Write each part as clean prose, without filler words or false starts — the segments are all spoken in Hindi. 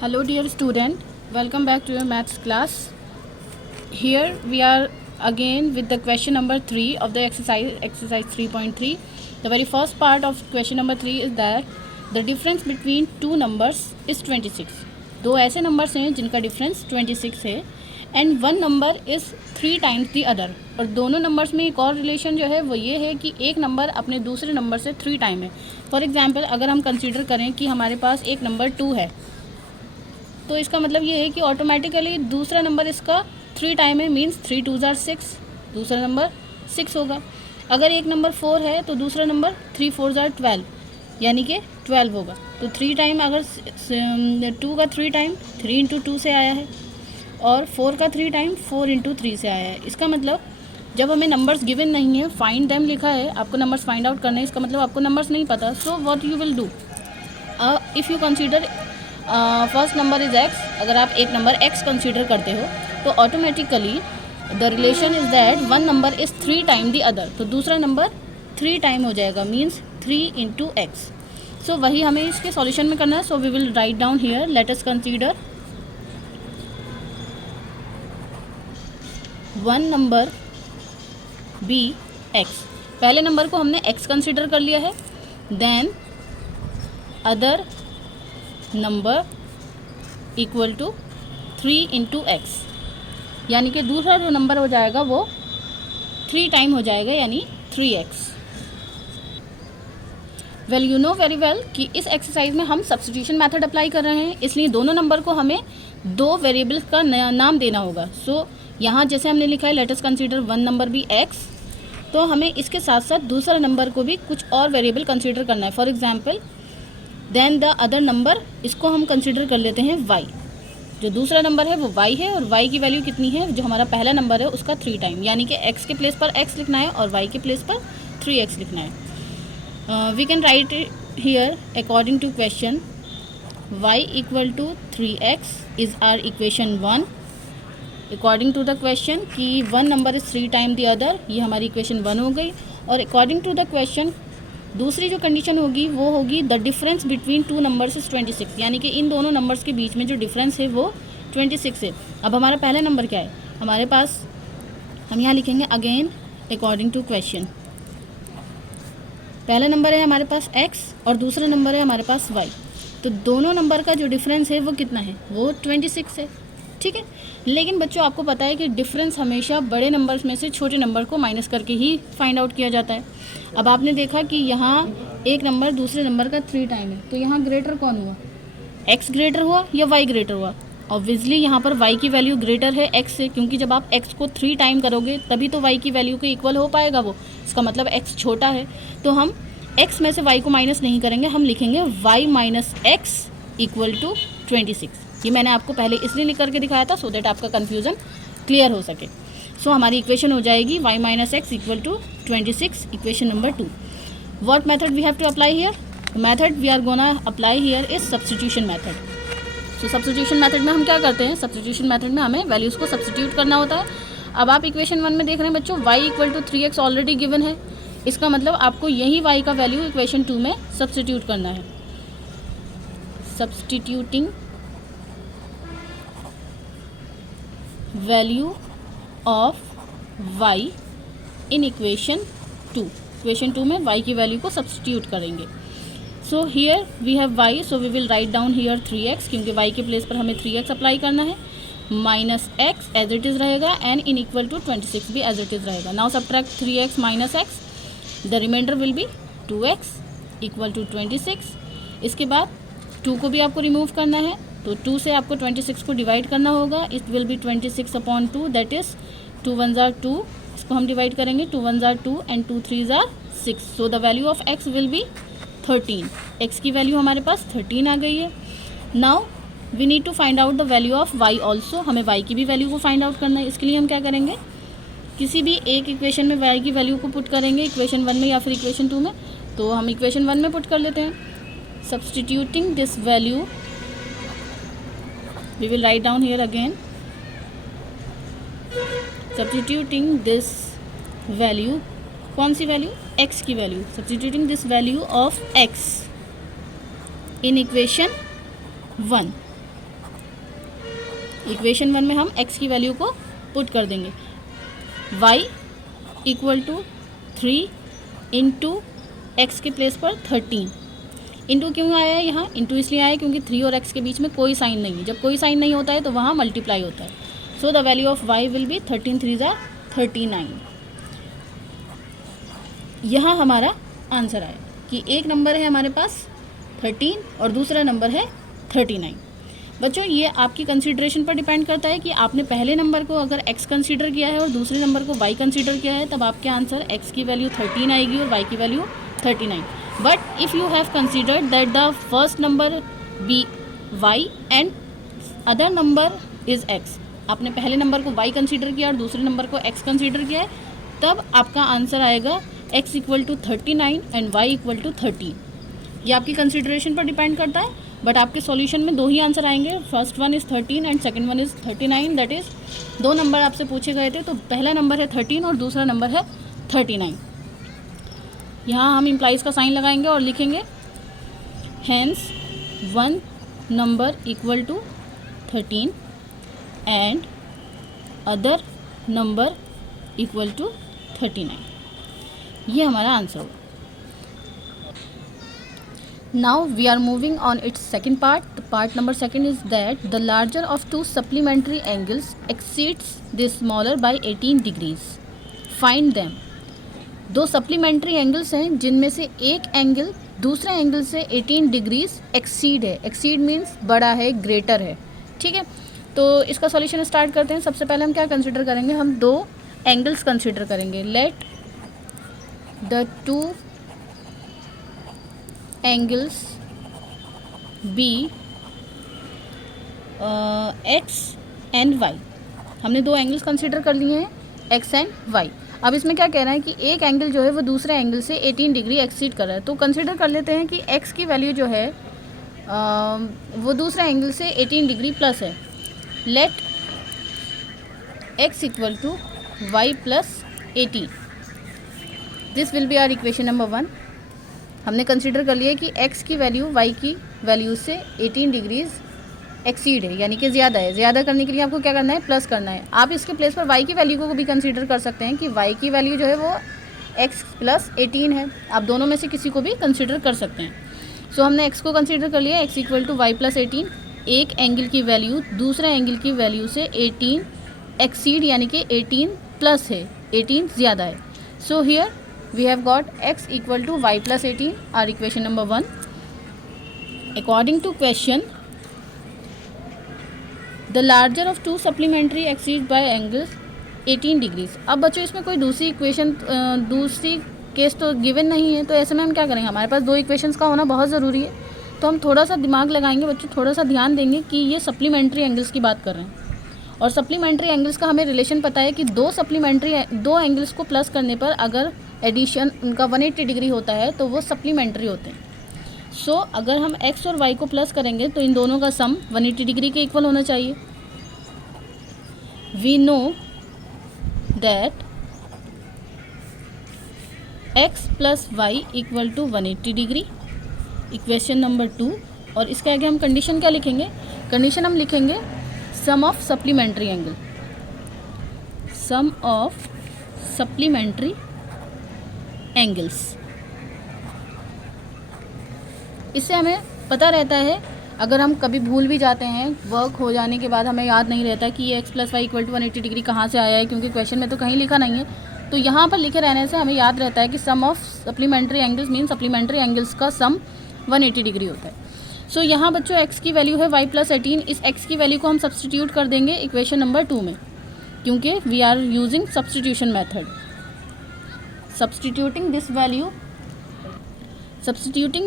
Hello dear student, welcome back to your maths class. Here we are again with the question number 3 of the exercise 3.3. The very first part of question number 3 is that the difference between two numbers is 26. दो ऐसे नंबर्स हैं जिनका डिफरेंस 26 है and one number is 3 times the other. और दोनों नंबर्स में एक और रिलेशन जो है वो ये है कि एक नंबर अपने दूसरे नंबर से 3 टाइम है. फॉर एग्जांपल अगर हम कंसीडर करें कि हमारे पास एक नंबर 2 है तो इसका मतलब ये है कि ऑटोमेटिकली दूसरा नंबर इसका 3 टाइम है, मीन्स 3 2 ज़ार 6, दूसरा नंबर 6 होगा. अगर एक नंबर 4 है तो दूसरा नंबर 3 4 ज़ार 12, यानी कि 12 होगा. तो 3 टाइम अगर 2 का 3 टाइम 3 इंटू 2 से आया है और 4 का 3 टाइम 4 इंटू 3 से आया है. इसका मतलब जब हमें नंबर्स गिवन नहीं है, फाइंड देम लिखा है, आपको नंबर्स फाइंड आउट करना है, इसका मतलब आपको नंबर्स नहीं पता. So what you will do, if you consider first number is x, अगर आप एक नंबर एक्स कंसीडर करते हो तो automatically the relation is that one number is 3 time the other. तो दूसरा नंबर 3 टाइम हो जाएगा, मीन्स 3 इंटू एक्स. सो वही हमें इसके सॉल्यूशन में करना है. So we will write down here, let us consider one number be X. पहले नंबर को हमने एक्स कंसीडर कर लिया है, then other number equal to 3 into X, यानी कि दूसरा जो नंबर हो जाएगा वो 3 टाइम हो जाएगा, यानी 3x. Well you know very well कि इस एक्सरसाइज में हम सब्स्टिट्यूशन मेथड अप्लाई कर रहे हैं, इसलिए दोनों नंबर को हमें दो वेरिएबल्स का नाम देना होगा. सो यहाँ जैसे हमने लिखा है late us consider one number भी x, तो हमें इसके साथ साथ दूसरा नंबर को भी कुछ और वेरिएबल कंसीडर करना है. For example then the other number, इसको हम कंसिडर कर लेते हैं y. जो दूसरा नंबर है वो y है और y की वैल्यू कितनी है, जो हमारा पहला नंबर है उसका 3 टाइम, यानी कि x के प्लेस पर x लिखना है और y के प्लेस पर 3x लिखना है. We can write here according to question y equal to 3x is our equation 1. According to the question कि one number is 3 time the other, ये हमारी इक्वेशन 1 हो गई. और अकॉर्डिंग टू द क्वेश्चन दूसरी जो कंडीशन होगी वो होगी the difference between two numbers is 26, यानी कि इन दोनों नंबर्स के बीच में जो डिफरेंस है वो 26 है. अब हमारा पहला नंबर क्या है, हमारे पास हम यहाँ लिखेंगे अगेन अकॉर्डिंग टू क्वेश्चन. पहला नंबर है हमारे पास x और दूसरा नंबर है हमारे पास y. तो दोनों नंबर का जो डिफरेंस है वो कितना है, वो 26 है. ठीक है, लेकिन बच्चों आपको पता है कि डिफरेंस हमेशा बड़े नंबर्स में से छोटे नंबर को माइनस करके ही फाइंड आउट किया जाता है. अब आपने देखा कि यहाँ एक नंबर दूसरे नंबर का 3 टाइम है, तो यहाँ ग्रेटर कौन हुआ, x ग्रेटर हुआ या y ग्रेटर हुआ. ऑब्वियसली यहाँ पर y की वैल्यू ग्रेटर है x से, क्योंकि जब आप x को 3 टाइम करोगे तभी तो y की वैल्यू के इक्वल हो पाएगा वो. इसका मतलब x छोटा है, तो हम x में से y को माइनस नहीं करेंगे, हम लिखेंगे y minus X equal to 26. ये मैंने आपको पहले इसलिए लिख करके दिखाया था सो दैट आपका कन्फ्यूज़न क्लियर हो सके. सो हमारी इक्वेशन हो जाएगी y minus X equal to 26, equation number 2. What method we have to apply here, method we are gonna apply here is substitution method. So substitution method में हम क्या करते हैं, सब्स्टिट्यूशन मेथड में हमें वैल्यूज़ को सब्स्टिट्यूट करना होता है. अब आप इक्वेशन 1 में देख रहे हैं बच्चों y equal to 3x already given है, इसका मतलब आपको यही y का वैल्यू इक्वेशन 2 में सब्स्टिट्यूट करना है. Substituting value of y in equation 2, equation 2 में y की वैल्यू को सब्स्टिट्यूट करेंगे. So here we have y, so we will write down here 3x, क्योंकि y के प्लेस पर हमें 3x अप्लाई करना है, minus X as it is रहेगा एंड इन इक्वल टू 26 भी एज इट इज़ रहेगा. Now subtract 3x minus X, the remainder will be 2x equal to 26. इसके बाद 2 को भी आपको रिमूव करना है, तो 2 से आपको 26 को डिवाइड करना होगा. It will be 26 upon 2, that is 2 1 ज़ार 2, इसको हम डिवाइड करेंगे 2 1 ज़ार 2 एंड 2 3 ज़ार 6. So the value of x will be 13. x की वैल्यू हमारे पास 13 आ गई है. Now we need to find out the value of y also, हमें y की भी वैल्यू को फाइंड आउट करना है. इसके लिए हम क्या करेंगे, किसी भी एक इक्वेशन में y की वैल्यू को पुट करेंगे, इक्वेशन 1 में या फिर इक्वेशन 2 में. तो हम इक्वेशन 1 में पुट कर लेते हैं. Substituting this value, we will write down here again, substituting this value, कौन सी वैल्यू, x की value, substituting this value of x in equation 1. Equation 1 में हम x की वैल्यू को पुट कर देंगे, y equal to 3 into X के प्लेस पर 13। इंटू क्यों आया है यहाँ? इंटू इसलिए आया क्योंकि 3 और x के बीच में कोई साइन नहीं है। जब कोई साइन नहीं होता है तो वहाँ मल्टीप्लाई होता है। सो the value of y will be 13 3 ज़ा 39। यहाँ हमारा आंसर आया कि एक नंबर है हमारे पास 13 और दूसरा नंबर है 39। बच्चों ये आपकी कंसीडरेशन पर डिपेंड करता है कि आपने पहले नंबर को अगर x कंसीडर किया है और दूसरे नंबर को y कंसीडर किया है, तब आपके आंसर x की वैल्यू 13 आएगी और y की value 39। But if you have considered that the first number be y and other number is x, आपने पहले नंबर को y कंसीडर किया और दूसरे नंबर को x कंसीडर किया है, तब आपका आंसर आएगा x equal to 39 and y equal to 13। ये आपकी कंसीडरेशन पर डिपेंड करता है, बट आपके सॉल्यूशन में दो ही आंसर आएंगे। First one is 13 and second one is 39। That is दो नंबर आपसे पूछे गए थे, तो पहला नंबर है 13 और दूसरा नंबर है 39। यहाँ हम इम्प्लाइज का साइन लगाएंगे और लिखेंगे hence one number equal to 13 and other number equal to 39। ये हमारा आंसर होगा। Now we are moving on its second part. The part number second is that the larger of two supplementary angles exceeds the smaller by 18 degrees. Find them. दो सप्लीमेंट्री एंगल्स हैं जिनमें से एक एंगल दूसरे एंगल से 18 डिग्रीज एक्सीड है। एक्सीड मीन्स बड़ा है, ग्रेटर है। ठीक है, तो इसका सॉल्यूशन स्टार्ट करते हैं। सबसे पहले हम क्या कंसिडर करेंगे? हम दो एंगल्स कंसिडर करेंगे। Let the two angles be X and Y. हमने दो एंगल्स कंसिडर कर लिए हैं, एक्स एंड वाई। अब इसमें क्या कह रहा है कि एक एंगल जो है वो दूसरे एंगल से 18 डिग्री एक्सीड कर रहा है। तो कंसिडर कर लेते हैं कि एक्स की वैल्यू जो है वो दूसरे एंगल से 18 डिग्री प्लस है। Let X equal to Y plus 18। This will be our equation number 1। हमने कंसिडर कर लिया कि x की वैल्यू y की वैल्यू से 18 डिग्रीज एक्सीड है, यानी कि ज़्यादा है। ज़्यादा करने के लिए आपको क्या करना है? प्लस करना है। आप इसके प्लेस पर y की वैल्यू को भी कंसिडर कर सकते हैं कि y की वैल्यू जो है वो x प्लस 18 है। आप दोनों में से किसी को भी कंसिडर कर सकते हैं। सो हमने x को कंसिडर कर लिया, x equal to Y plus 18। एक एंगल की वैल्यू दूसरे एंगल की वैल्यू से 18 एक्सीड यानी कि 18 प्लस है, 18 ज़्यादा है। So here we have got x equal to y plus 18, our equation number 1. According to question, the larger of two supplementary exceeds by angles 18 degrees. अब बच्चों इसमें कोई दूसरी इक्वेशन दूसरी केस तो गिवन नहीं है, तो ऐसे में हम क्या करेंगे? हमारे पास दो इक्वेशंस का होना बहुत ज़रूरी है। तो हम थोड़ा सा दिमाग लगाएंगे बच्चों, थोड़ा सा ध्यान देंगे कि ये सप्लीमेंट्री एंगल्स की बात कर रहे हैं और सप्लीमेंट्री एंगल्स का हमें रिलेशन पता है कि दो एंगल्स को प्लस करने पर अगर एडिशन उनका 180 डिग्री होता है तो वो सप्लीमेंट्री होते हैं। सो अगर हम x और y को प्लस करेंगे तो इन दोनों का सम 180 डिग्री के इक्वल होना चाहिए। We know that x plus Y equal to 180 degree, equation number 2। और इसके आगे हम कंडीशन क्या लिखेंगे? कंडीशन हम लिखेंगे sum of supplementary angle, sum of supplementary angles. इससे हमें पता रहता है, अगर हम कभी भूल भी जाते हैं, वर्क हो जाने के बाद हमें याद नहीं रहता कि ये x plus Y equal to 180 degree कहाँ से आया है, क्योंकि क्वेश्चन में तो कहीं लिखा नहीं है। तो यहाँ पर लिखे रहने से हमें याद रहता है कि sum of supplementary angles mean supplementary angles का सम 180 डिग्री होता है। सो यहाँ बच्चों x की वैल्यू है y प्लस 18। इस x की वैल्यू को हम सब्सटीट्यूट कर देंगे इक्वेशन नंबर 2 में, क्योंकि we are using substitution method. substituting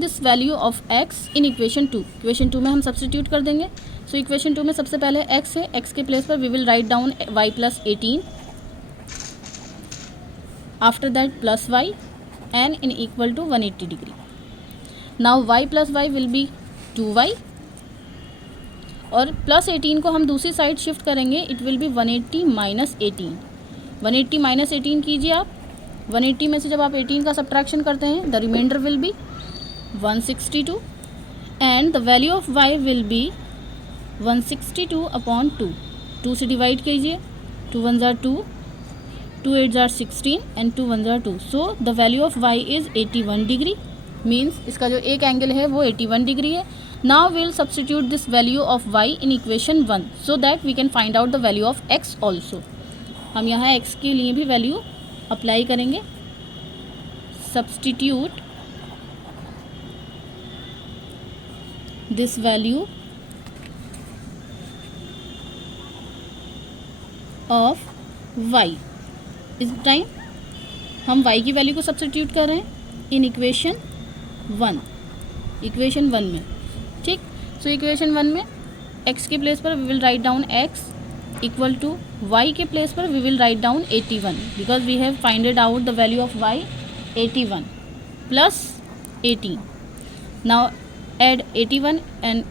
this value of x in equation 2। Equation 2 में हम सब्सटीट्यूट कर देंगे। सो इक्वेशन 2 में सबसे पहले x है, x के प्लेस पर we will write down y plus 18, after that plus y and in equal to 180 degree. Now y plus Y will be 2y और प्लस 18 को हम दूसरी साइड शिफ्ट करेंगे, it will be 180 minus 18। 180 minus 18 कीजिए आप। 180 में से जब आप 18 का सब्ट्रैक्शन करते हैं, the remainder will be 162 and the value of y will be 162/2, 2 से डिवाइड कीजिए, 2 1 ज़ार 2, 2 8 ज़ार 16 एंड 2 1 ज़ार 2. So the value of y is 81 degree. Means इसका जो एक एंगल है वो 81 डिग्री है. Now we will substitute this value of y in equation 1 so that we can find out the value of x also. हम यहाँ x के लिए भी वैल्यू अप्लाई करेंगे. Substitute this value of y. इस टाइम हम y की वैल्यू को सब्सटीट्यूट कर रहे हैं इन इक्वेशन 1 में. ठीक. सो इक्वेशन 1 में x के प्लेस पर we will write down x equal to y के प्लेस पर we will write down 81 because we have finded out the value of y 81 plus 18. Now add 81 and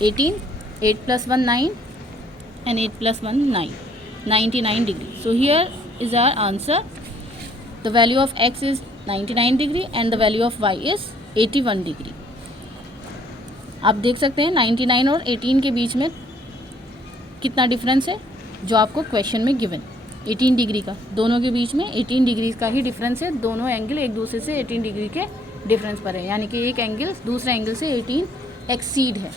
18, 8 plus 1 9 and 8 plus 1 9, 99 degree. So here is our answer. The value of x is 99 degree and the value of y is 81 degree. आप देख सकते हैं 99 और 18 के बीच में कितना डिफरेंस है जो आपको क्वेश्चन में गिवन. 18 डिग्री का, दोनों के बीच में 18 डिग्री का ही डिफरेंस है. दोनों एंगल एक दूसरे से 18 डिग्री के डिफरेंस पर है, यानी कि एक एंगल दूसरे एंगल से 18 एक्सीड है.